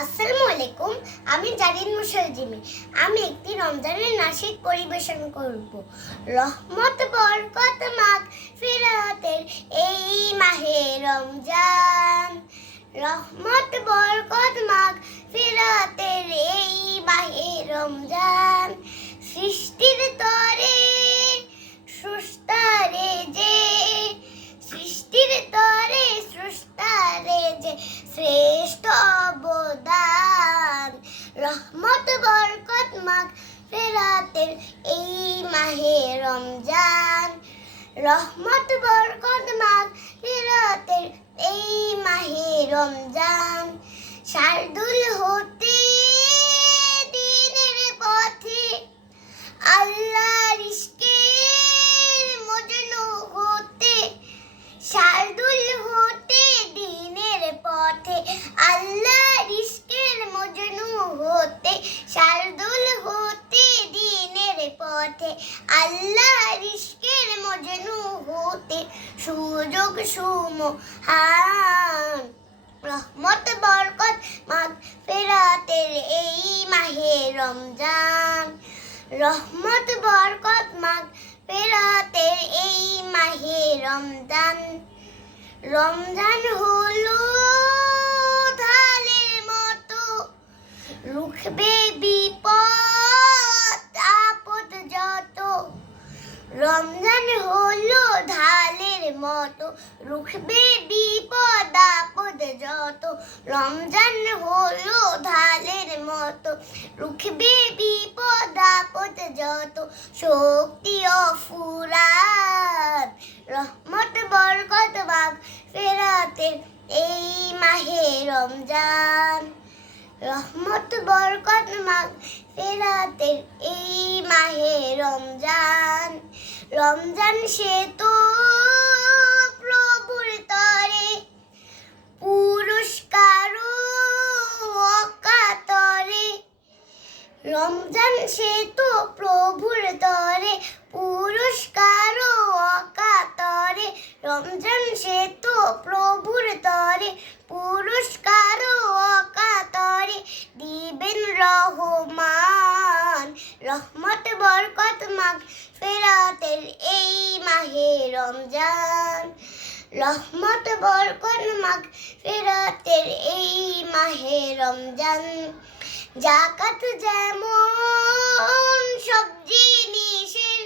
আসসালামু আলাইকুম। আমি জারিন মুশারজিমি। আমি একটি রমজানের নাশিদ পরিবেশন করব। রহমত বরকত মাগফিরাতের এই মাহে রমজান, রহমত বরকত মাগফিরাতের এই মাহে রমজান। সৃষ্টির তরে স্রষ্টারে যে, সৃষ্টির তরে স্রষ্টারে যে শ্রেষ্ঠ অবদান। রহমত বরকত মাগফিরাতের এই মাহে রমজান, রহমত বরকত মাগফিরাতের এই মাহে রমজান। শারদুল হতে দিনের পথে, আল্লাহর ইশকের মজনু হতে, শারদুল হতে দিনের পথে, আল্লাহর ইশকের মজনু হতে, শারদুল হতে দিনের পথে, আল্লাহর ইশকের মজনু হতে সুযোগ সুমহান। রহমত বরকত মাগফিরাতের এই মাহে রমজান, রহমত বরকত মাগফিরাতের এই মাহে রমজান। রমজান হলো ঢালের মতো, রুখবে বিপদ আপদ যত। রমজান হলো ঢালের মতো, রুখবে বিপদ আপদ যত। রমজান হলো ঢালের মতো, রুখবে বিপদ আপদ যত। শক্তি অফুরাত রহমত বরকত মাগফিরাতের এই মাহে রমজান, রহমত বরকত মাগফিরাতের এই মাহে রমজান। রমজান সে তো প্রভুর তরে, পুরস্কার অকাতরে। রমজান সে তো প্রভুর তরে, পুরস্কার অকাতরে। রমজান সে তো প্রভুর তরে, পুরস্কার অকাতরে দিবেন রহমান। রহমত বরকত মাগফিরাতের এই মাহে রমজান, রহমত বরকত মাগফিরাতের এই মাহে রমজান। যাকাত যেমন সব জিনিসের,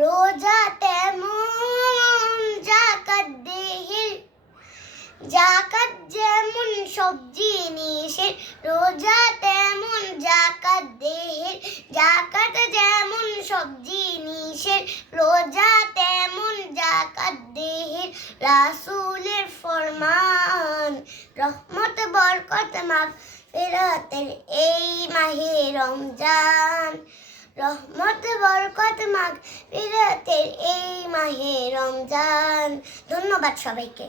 রোজা তেমন যাকাত দেহের। যাকাত যেমন সব জিনিসের, রোজা তেমন যাকাত দেহের। যাকাত যেমন সব জিনিসের, রোজা তেমন যাকাত দেহের। রাসূলের ফরমান। রহমত বরকত মাগফিরাতের এই মাহে রমজান, রহমত বরকত মাগফিরাতের এই মাহে রমজান। ধন্যবাদ সবাইকে।